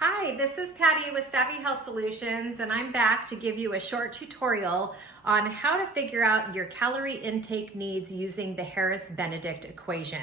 Hi, this is Patty with Savvy Health Solutions, and I'm back to give you a short tutorial on how to figure out your calorie intake needs using the Harris-Benedict equation.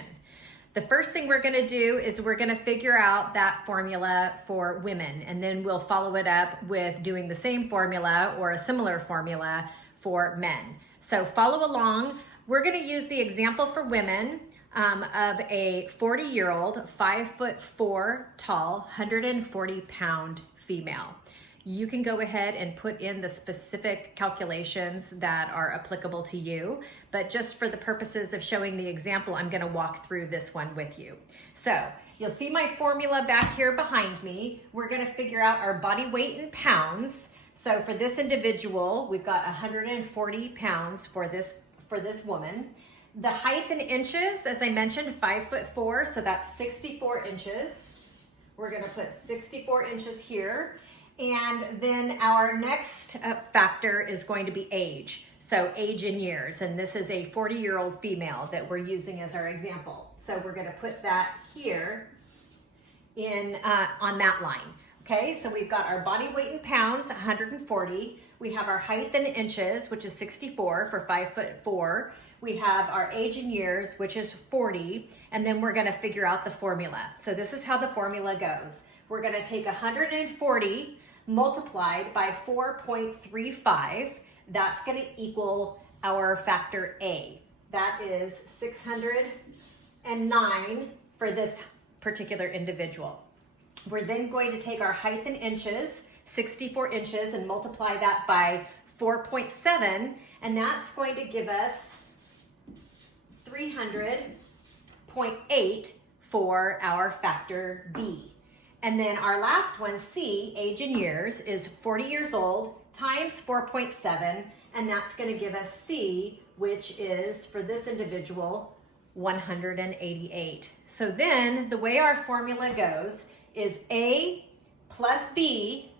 The first thing we're going to do is we're going to figure out that formula for women, and then we'll follow it up with doing the same formula or a similar formula for men. So follow along. We're going to use the example for women of a 40-year-old, 5'4" tall, 140-pound female. You can go ahead and put in the specific calculations that are applicable to you, but just for the purposes of showing the example, I'm going to walk through this one with you. So you'll see my formula back here behind me. We're going to figure out our body weight in pounds. So for this individual, we've got 140 pounds for this woman. The height in inches, as I mentioned, 5'4", so that's 64 inches. We're gonna put 64 inches here. And then our next factor is going to be age. So age in years, and this is a 40-year-old female that we're using as our example. So we're gonna put that here in on that line. Okay, so we've got our body weight in pounds, 140. We have our height in inches, which is 64 for 5'4". We have our age in years, which is 40, and then we're gonna figure out the formula. So this is how the formula goes. We're gonna take 140 multiplied by 4.35. That's gonna equal our factor A. That is 609 for this particular individual. We're then going to take our height in inches, 64 inches, and multiply that by 4.7, and that's going to give us 300.8 for our factor B. And then our last one, C, age in years, is 40 years old times 4.7, and that's going to give us C, which is, for this individual, 188. So then the way our formula goes is A plus B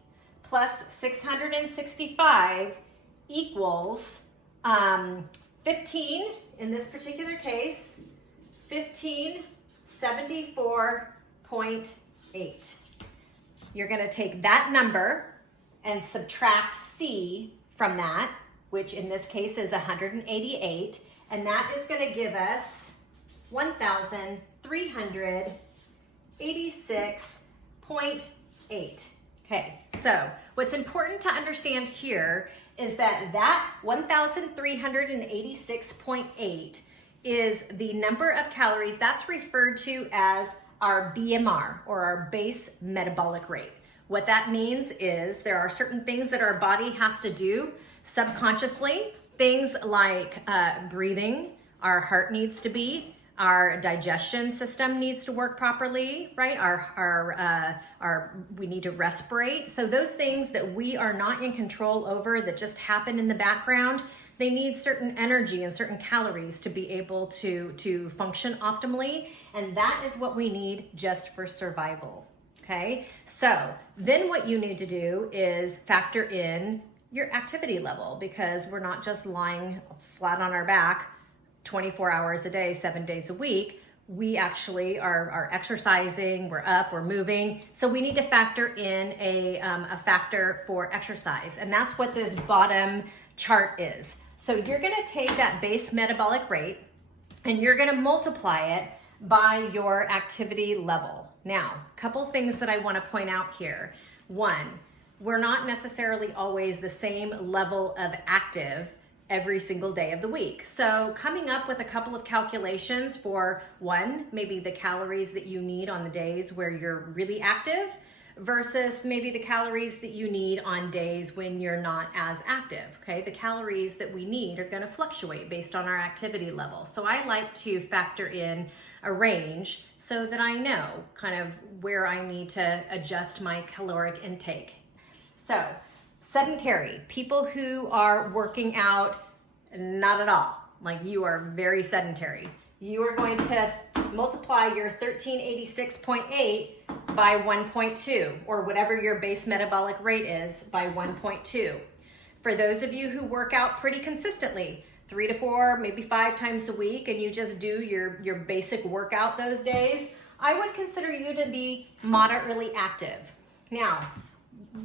plus 665 equals 15, in this particular case, 1574.8. You're going to take that number and subtract C from that, which in this case is 188, and that is going to give us 1,386.8. Okay, so what's important to understand here is that 1,386.8 is the number of calories that's referred to as our BMR, or our base metabolic rate. What that means is there are certain things that our body has to do subconsciously, things like breathing, our heart needs to beat, our digestion system needs to work properly, right? We need to respirate. So those things that we are not in control over, that just happen in the background, they need certain energy and certain calories to be able to function optimally. And that is what we need just for survival, okay? So then what you need to do is factor in your activity level, because we're not just lying flat on our back 24 hours a day, 7 days a week. We actually are exercising, we're up, we're moving. So we need to factor in a factor for exercise. And that's what this bottom chart is. So you're gonna take that base metabolic rate and you're gonna multiply it by your activity level. Now, a couple things that I wanna point out here. One, we're not necessarily always the same level of active every single day of the week. So coming up with a couple of calculations for one, maybe the calories that you need on the days where you're really active versus maybe the calories that you need on days when you're not as active, okay? The calories that we need are gonna fluctuate based on our activity level. So I like to factor in a range so that I know kind of where I need to adjust my caloric intake. So sedentary, people who are working out, not at all, like you are very sedentary. You are going to multiply your 1386.8 by 1.2, or whatever your base metabolic rate is, by 1.2. For those of you who work out pretty consistently, 3 to 4, maybe 5 times a week, and you just do your basic workout those days, I would consider you to be moderately active. Now,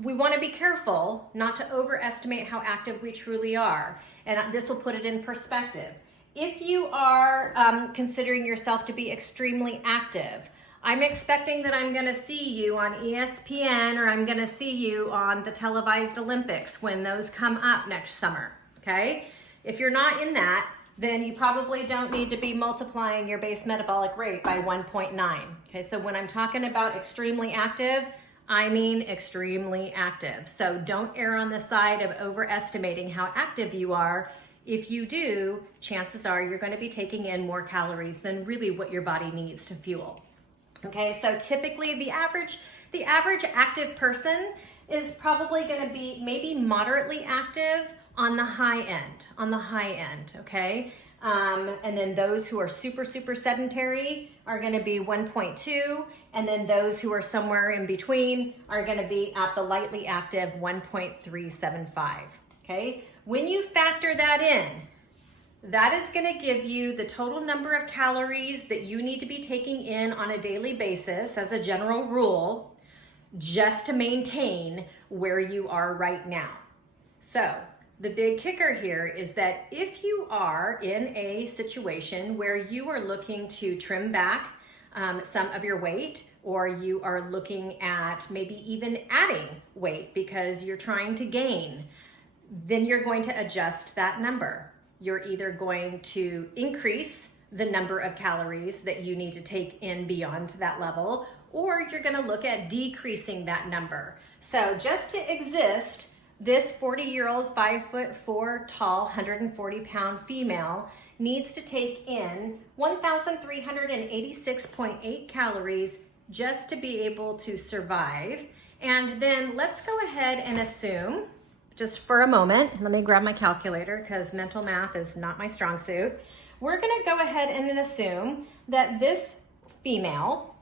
we want to be careful not to overestimate how active we truly are, and this will put it in perspective. If you are considering yourself to be extremely active, I'm expecting that I'm going to see you on ESPN, or I'm going to see you on the televised Olympics when those come up next summer, okay? If you're not in that, then you probably don't need to be multiplying your base metabolic rate by 1.9. Okay, so when I'm talking about extremely active, I mean extremely active. So don't err on the side of overestimating how active you are. If you do, chances are you're going to be taking in more calories than really what your body needs to fuel. Okay, so typically the average active person is probably going to be maybe moderately active on the high end, okay? And then those who are super sedentary are going to be 1.2, and then those who are somewhere in between are going to be at the lightly active 1.375, okay? When you factor that in, that is going to give you the total number of calories that you need to be taking in on a daily basis as a general rule, just to maintain where you are right now. So the big kicker here is that if you are in a situation where you are looking to trim back some of your weight, or you are looking at maybe even adding weight because you're trying to gain, then you're going to adjust that number. You're either going to increase the number of calories that you need to take in beyond that level, or you're going to look at decreasing that number. So just to exist, this 40-year-old, 5'4" tall, 140-pound female needs to take in 1,386.8 calories just to be able to survive. And then let's go ahead and assume, just for a moment, let me grab my calculator because mental math is not my strong suit. We're going to go ahead and assume that this female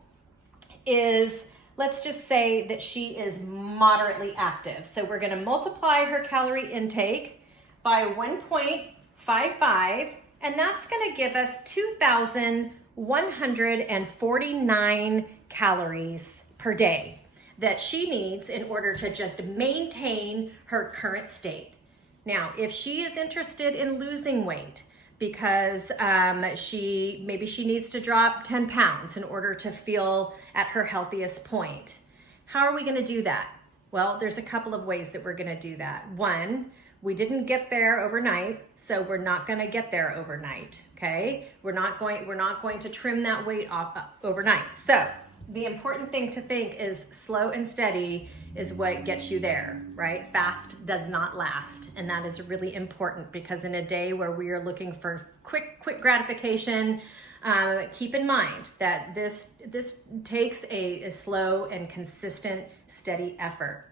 is, let's just say that she is moderately active. So we're going to multiply her calorie intake by 1.55, and that's going to give us 2,149 calories per day that she needs in order to just maintain her current state. Now, if she is interested in losing weight because maybe she needs to drop 10 pounds in order to feel at her healthiest point, how are we going to do that? Well, there's a couple of ways that we're going to do that. One, we didn't get there overnight, so we're not going to get there overnight, okay? We're not going to trim that weight off overnight. So the important thing to think is slow and steady is what gets you there, right? Fast does not last. And that is really important because in a day where we are looking for quick gratification, keep in mind that this takes a slow and consistent, steady effort.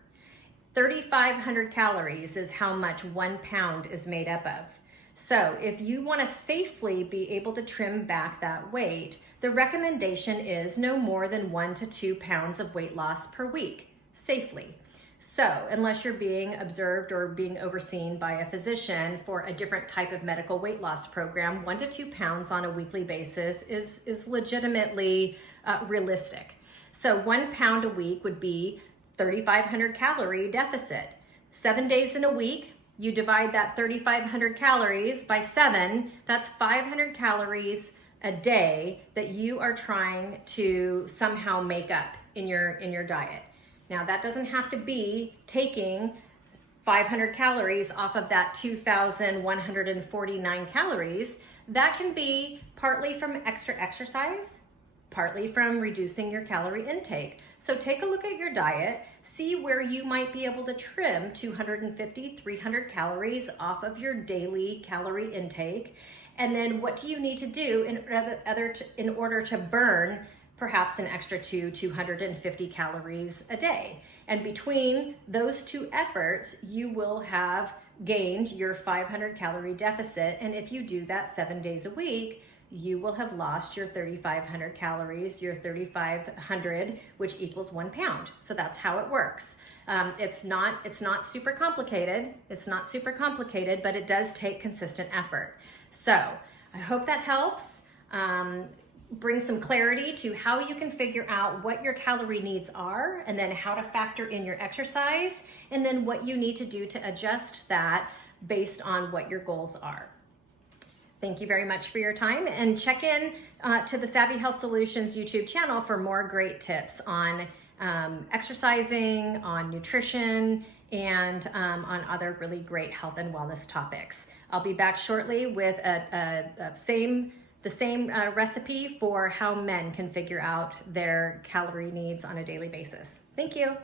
3,500 calories is how much 1 pound is made up of. So if you want to safely be able to trim back that weight, the recommendation is no more than 1 to 2 pounds of weight loss per week, safely. So unless you're being observed or being overseen by a physician for a different type of medical weight loss program, 1 to 2 pounds on a weekly basis is legitimately realistic. So 1 pound a week would be 3,500 calorie deficit. 7 days in a week, you divide that 3,500 calories by 7, that's 500 calories a day that you are trying to somehow make up in your diet. Now, that doesn't have to be taking 500 calories off of that 2,149 calories. That can be partly from extra exercise, partly from reducing your calorie intake. So take a look at your diet, see where you might be able to trim 250, 300 calories off of your daily calorie intake. And then what do you need to do in order to burn perhaps an extra 250 calories a day. And between those two efforts, you will have gained your 500 calorie deficit. And if you do that 7 days a week, you will have lost your 3,500 calories, your 3,500, which equals 1 pound. So that's how it works. It's not super complicated. It's not super complicated, but it does take consistent effort. So I hope that helps. bring some clarity to how you can figure out what your calorie needs are, and then how to factor in your exercise, and then what you need to do to adjust that based on what your goals are. Thank you very much for your time, and check in to the Savvy Health Solutions YouTube channel for more great tips on exercising, on nutrition, and on other really great health and wellness topics. I'll be back shortly with the same recipe for how men can figure out their calorie needs on a daily basis. Thank you.